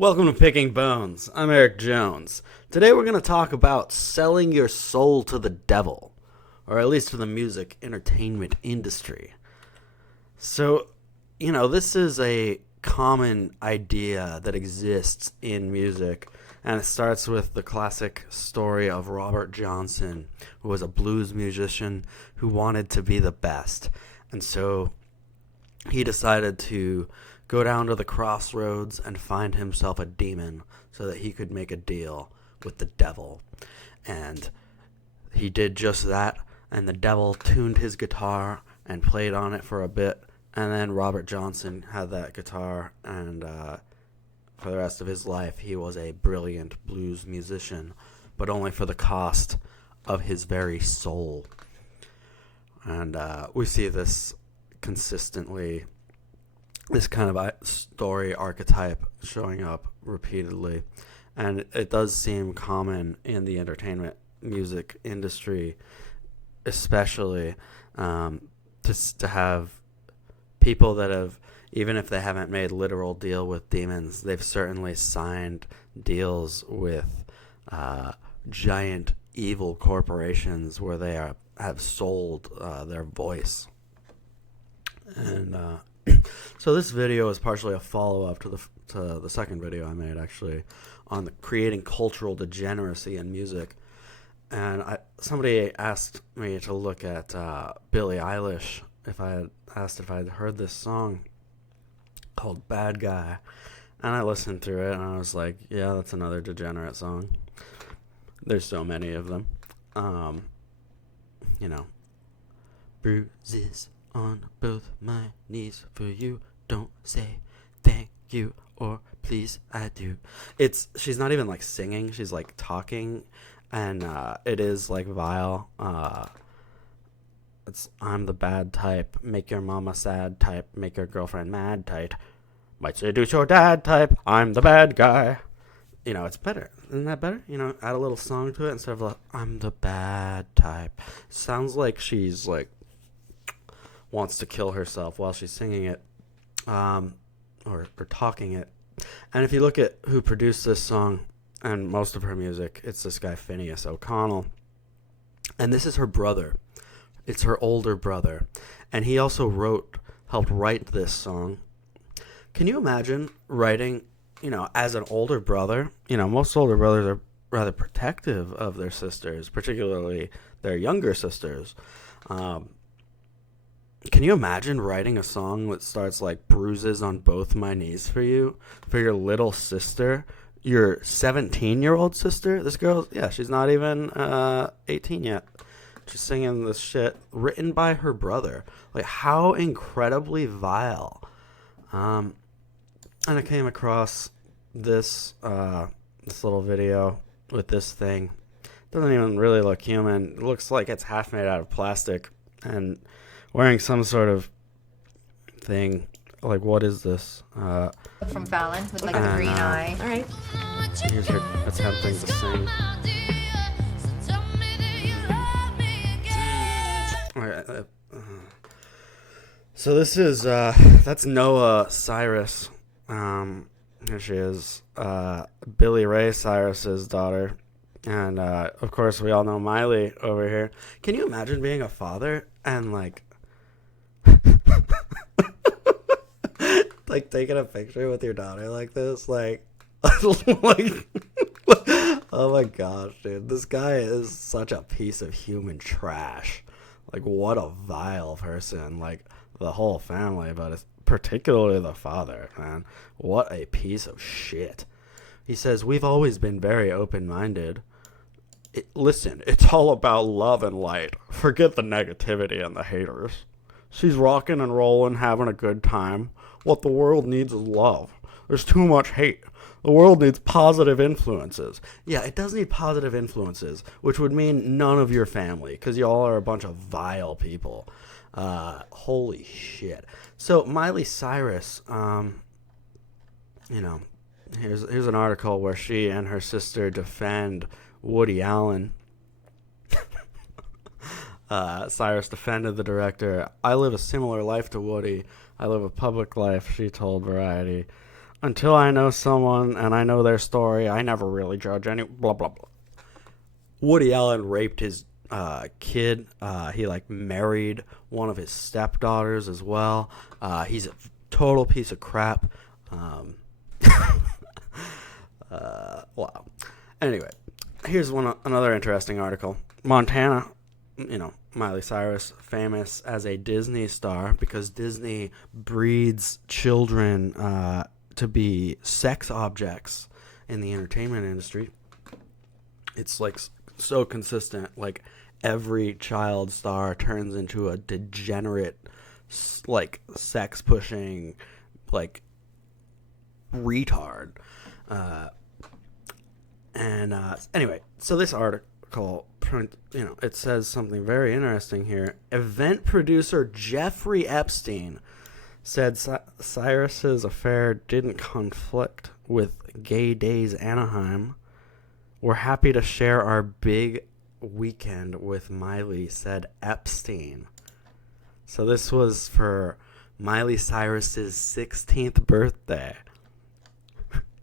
Welcome to Picking Bones. I'm Eric Jones. Today we're going to talk about selling your soul to the devil, or at least to the music entertainment industry. So, this is a common idea that exists in music, and it starts with the classic story of Robert Johnson, who was a blues musician who wanted to be the best. And so he decided to go down to the crossroads and find himself a demon so that he could make a deal with the devil. And he did just that, and the devil tuned his guitar and played on it for a bit, and then Robert Johnson had that guitar, and for the rest of his life he was a brilliant blues musician, but only for the cost of his very soul. And we see this consistently, this kind of story archetype showing up repeatedly, and it does seem common in the entertainment music industry, especially to have people that have, even if they haven't made literal deal with demons, they've certainly signed deals with giant evil corporations where they have sold their voice. And so this video is partially a follow-up to the second video I made, actually, on creating cultural degeneracy in music. And somebody asked me to look at Billie Eilish, if I had heard this song called Bad Guy. And I listened through it, and I was like, yeah, that's another degenerate song. There's so many of them. Bruises on both my knees for you. Don't say thank you or please I do. She's not even like singing, she's like talking, and it is like vile. I'm the bad type, make your mama sad type, make your girlfriend mad type, might seduce your dad type, I'm the bad guy. It's better. Isn't that better? Add a little song to it instead of like, I'm the bad type. Sounds like she's like wants to kill herself while she's singing it, or talking it. And if you look at who produced this song and most of her music, it's this guy Phineas O'Connell, and this is her brother. It's her older brother, and he also helped write this song. Can you imagine writing, as an older brother? Most older brothers are rather protective of their sisters, particularly their younger sisters. Can you imagine writing a song that starts like bruises on both my knees for you, for your little sister, your 17-year-old sister? This girl, she's not even 18 yet. She's singing this shit written by her brother. Like, how incredibly vile. And I came across this little video with this thing. Doesn't even really look human. It looks like it's half made out of plastic and wearing some sort of thing. Like, what is this? From Fallon with like the green eye. All right. Here's her attempting to sing. So this is that's Noah Cyrus. Here she is, Billy Ray Cyrus's daughter, and of course we all know Miley over here. Can you imagine being a father and like like taking a picture with your daughter like this, like like oh my gosh, dude, this guy is such a piece of human trash. Like, what a vile person. Like, the whole family, but particularly the father, man. What a piece of shit. He says, we've always been very open-minded. Listen, it's all about love and light. Forget the negativity and the haters. She's rocking and rolling, having a good time. What the world needs is love. There's too much hate. The world needs positive influences. Yeah, it does need positive influences, which would mean none of your family, because y'all are a bunch of vile people. Holy shit. So Miley Cyrus, here's an article where she and her sister defend Woody Allen. Cyrus defended the director. I live a similar life to Woody. I live a public life, she told Variety. until I know someone and I know their story, I never really judge any blah blah blah. Woody Allen raped his kid. He like married one of his stepdaughters as well. He's a total piece of crap. Wow. Anyway, here's another interesting article. Montana, Miley Cyrus, famous as a Disney star because Disney breeds children to be sex objects in the entertainment industry. It's like so consistent. Like every child star turns into a degenerate, like sex pushing, like retard. Anyway, so this article, it says something very interesting here. Event producer Jeffrey Epstein said Cyrus's affair didn't conflict with Gay Days Anaheim. We're happy to share our big weekend with Miley, said Epstein. So this was for Miley Cyrus's 16th birthday.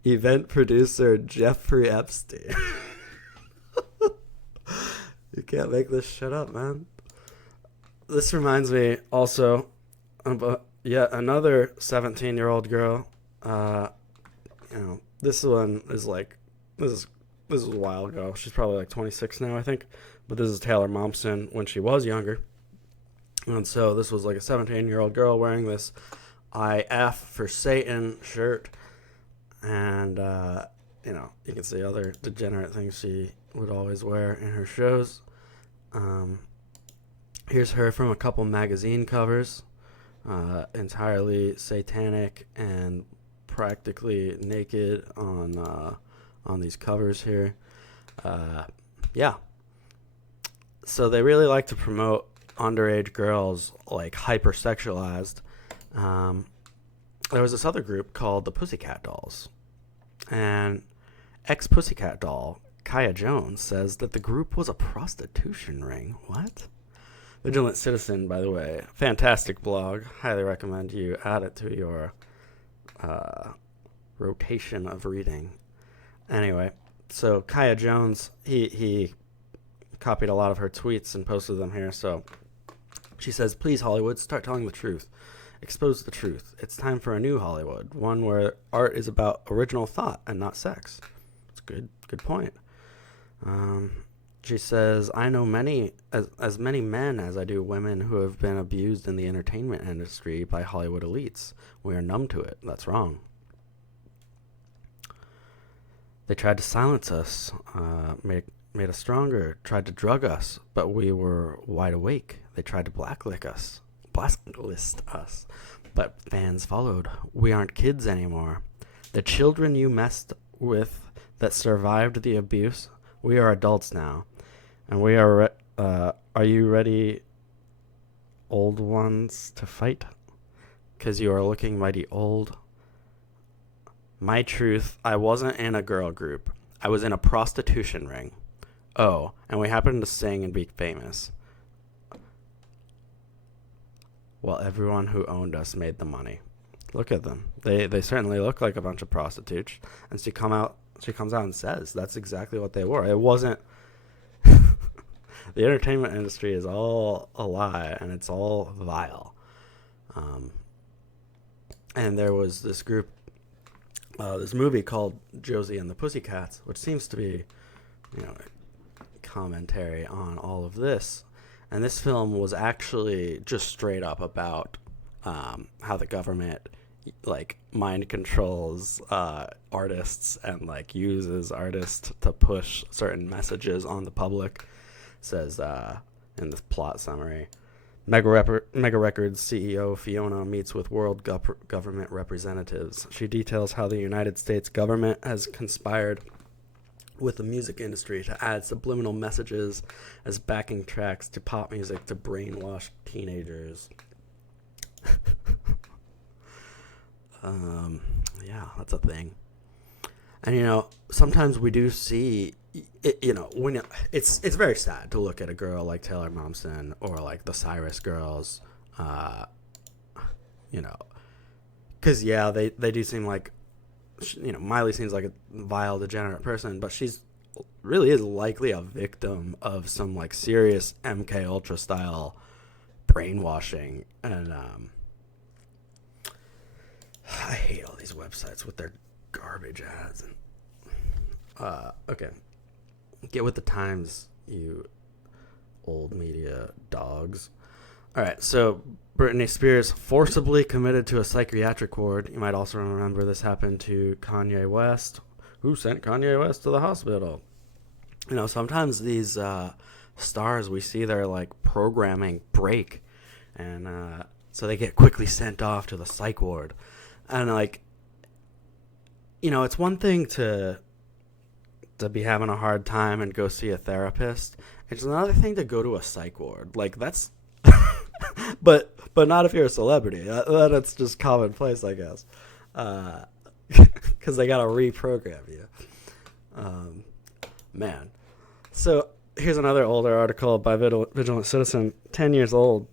Event producer Jeffrey Epstein. You can't make this shit up, man. This reminds me also of yet another 17-year-old girl. This one is like, this was a while ago. She's probably like 26 now, I think. But this is Taylor Momsen when she was younger. And so this was like a 17-year-old girl wearing this IF for Satan shirt. And, you can see other degenerate things she would always wear in her shows. Here's her from a couple magazine covers. Entirely satanic and practically naked on these covers here. Yeah. So they really like to promote underage girls, like hypersexualized. There was this other group called the Pussycat Dolls. And ex-Pussycat doll Kaya Jones says that the group was a prostitution ring. What? Vigilant Citizen, by the way. Fantastic blog. Highly recommend you add it to your rotation of reading. Anyway, so Kaya Jones, he copied a lot of her tweets and posted them here. So she says, please, Hollywood, start telling the truth. Expose the truth. It's time for a new Hollywood, one where art is about original thought and not sex. It's a good point. She says, I know as many men as I do women who have been abused in the entertainment industry by Hollywood elites. We are numb to it. That's wrong. They tried to silence us, made us stronger, tried to drug us, but we were wide awake. They tried to blacklist us, but fans followed. We aren't kids anymore. The children you messed with that survived the abuse, we are adults now. And we are you ready, old ones, to fight? 'Cause you are looking mighty old. My truth, I wasn't in a girl group. I was in a prostitution ring. Oh, and we happened to sing and be famous. Well, everyone who owned us made the money. Look at them. They certainly look like a bunch of prostitutes. And she comes out and says that's exactly what they were. It wasn't. The entertainment industry is all a lie, and it's all vile. And there was this group, this movie called Josie and the Pussycats, which seems to be, commentary on all of this. And this film was actually just straight up about how the government mind controls artists and uses artists to push certain messages on the public. It says in the plot summary, Mega Records CEO Fiona meets with world government representatives. She details how the United States government has conspired with the music industry to add subliminal messages as backing tracks to pop music to brainwash teenagers. Yeah, that's a thing. And sometimes we do see when it's very sad to look at a girl like Taylor Momsen or like the Cyrus girls, because they do seem like Miley seems like a vile, degenerate person, but she's really is likely a victim of some like serious MK Ultra style brainwashing. And I hate all these websites with their garbage ads. And okay, get with the times, you old media dogs. All right, so Britney Spears forcibly committed to a psychiatric ward. You might also remember this happened to Kanye West, who sent Kanye West to the hospital. Sometimes these stars, we see their like programming break, and so they get quickly sent off to the psych ward. And like, it's one thing to be having a hard time and go see a therapist. It's another thing to go to a psych ward. Like that's, but not if you're a celebrity. That's just commonplace, I guess, because they gotta reprogram you. Man. So here's another older article by Vigilant Citizen, 10 years old.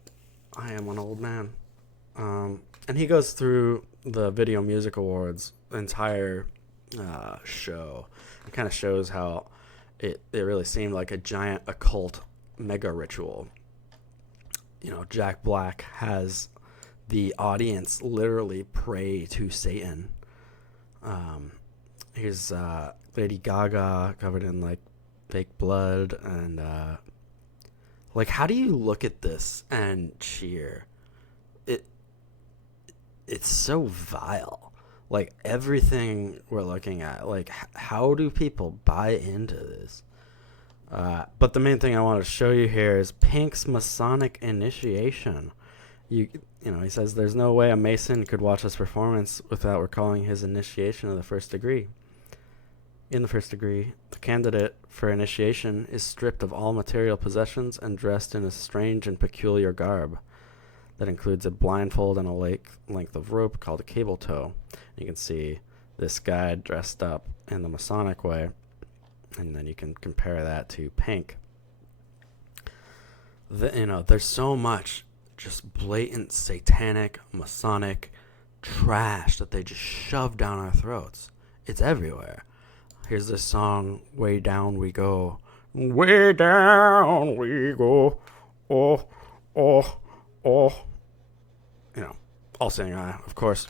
I am an old man. And he goes through the Video Music Awards entire show. It kind of shows how it really seemed like a giant occult mega ritual. Jack Black has the audience literally pray to Satan. Here's Lady Gaga covered in like fake blood, and like, how do you look at this and cheer? It's so vile. Like, everything we're looking at, like, how do people buy into this? But the main thing I want to show you here is Pink's Masonic initiation. He says there's no way a Mason could watch this performance without recalling his initiation of the first degree. In the first degree, the candidate for initiation is stripped of all material possessions and dressed in a strange and peculiar garb that includes a blindfold and a length of rope called a cable tow. You can see this guy dressed up in the Masonic way, and then you can compare that to Pink. There's so much just blatant satanic Masonic trash that they just shove down our throats. It's everywhere. Here's this song, Way Down We Go. Way down we go. Oh, oh, oh. All saying of course.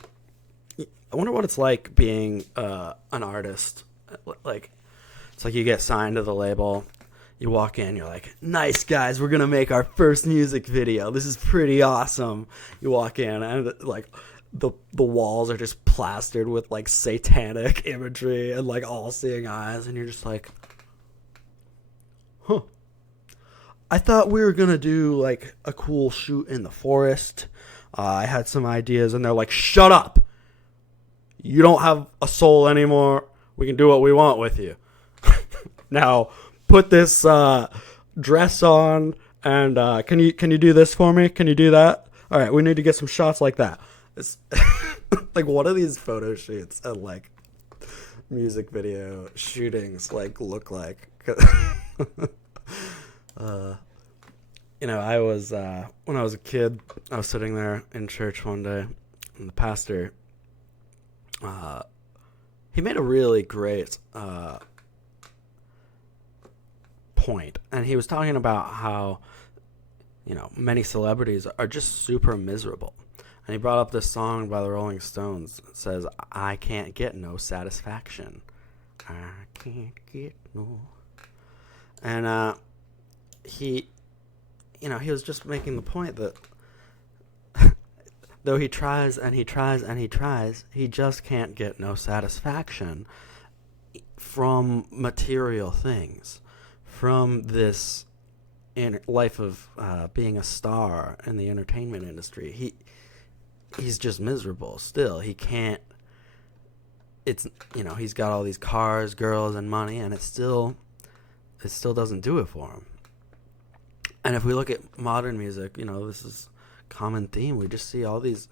I wonder what it's like being an artist. Like, it's like you get signed to the label. You walk in, you're like, nice, guys, we're going to make our first music video. This is pretty awesome. You walk in, and like, the walls are just plastered with like satanic imagery and like all-seeing eyes, and you're just like, huh. I thought we were going to do like a cool shoot in the forest. I had some ideas, and they're like, shut up. You don't have a soul anymore. We can do what we want with you. Now, put this dress on, and can you do this for me? Can you do that? All right, we need to get some shots like that. It's like, what do these photo shoots and like music video shootings like look like? I was when I was a kid, I was sitting there in church one day, and the pastor, he made a really great point, and he was talking about how many celebrities are just super miserable. And he brought up this song by the Rolling Stones. It says, I can't get no satisfaction. I can't get no. And he was just making the point that though he tries and he tries and he tries, he just can't get no satisfaction from material things, from this life of being a star in the entertainment industry. He's just miserable still. He can't, he's got all these cars, girls, and money, and it still doesn't do it for him. And if we look at modern music, this is a common theme. We just see all these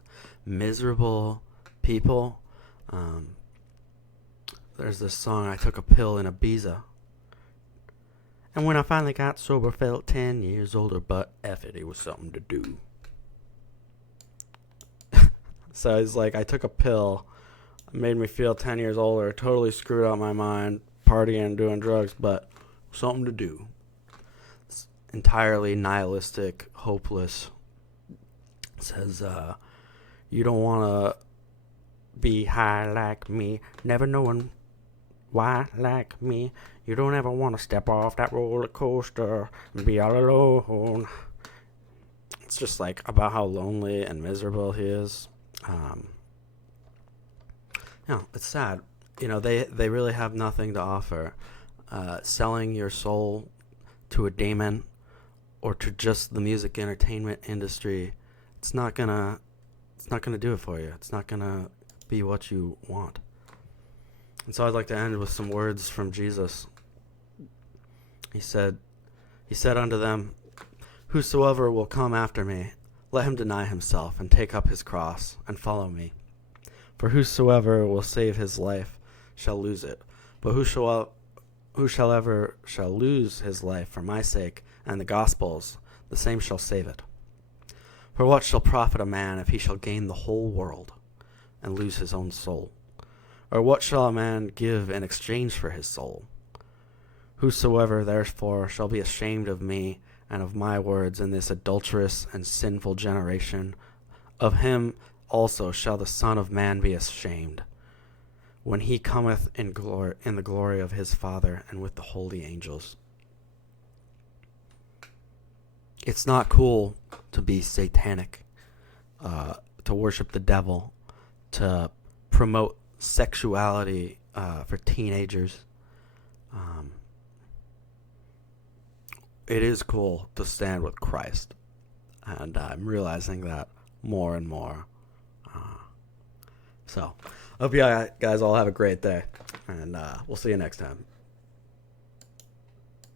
miserable people. There's this song, I Took a Pill in Ibiza. And when I finally got sober, felt 10 years older, but F it was something to do. So it's like, I took a pill made me feel 10 years older, totally screwed out my mind, partying and doing drugs, but something to do. It's entirely nihilistic, hopeless. It says, you don't want to be high like me, never knowing why like me. You don't ever want to step off that roller coaster and be all alone. It's just like about how lonely and miserable he is. It's sad. They really have nothing to offer. Selling your soul to a demon or to just the music entertainment industry, it's not gonna do it for you. It's not gonna be what you want. And so I'd like to end with some words from Jesus. He said unto them, whosoever will come after me, let him deny himself and take up his cross and follow me. For whosoever will save his life shall lose it. But whosoever shall lose his life for my sake and the gospel's, the same shall save it. For what shall profit a man if he shall gain the whole world and lose his own soul? Or what shall a man give in exchange for his soul? Whosoever therefore shall be ashamed of me and of my words in this adulterous and sinful generation, of him also shall the Son of Man be ashamed, when he cometh in the glory of his Father and with the holy angels. It's not cool to be satanic, to worship the devil, to promote sexuality for teenagers. It is cool to stand with Christ, and I'm realizing that more and more. So, hope you guys all have a great day, and we'll see you next time.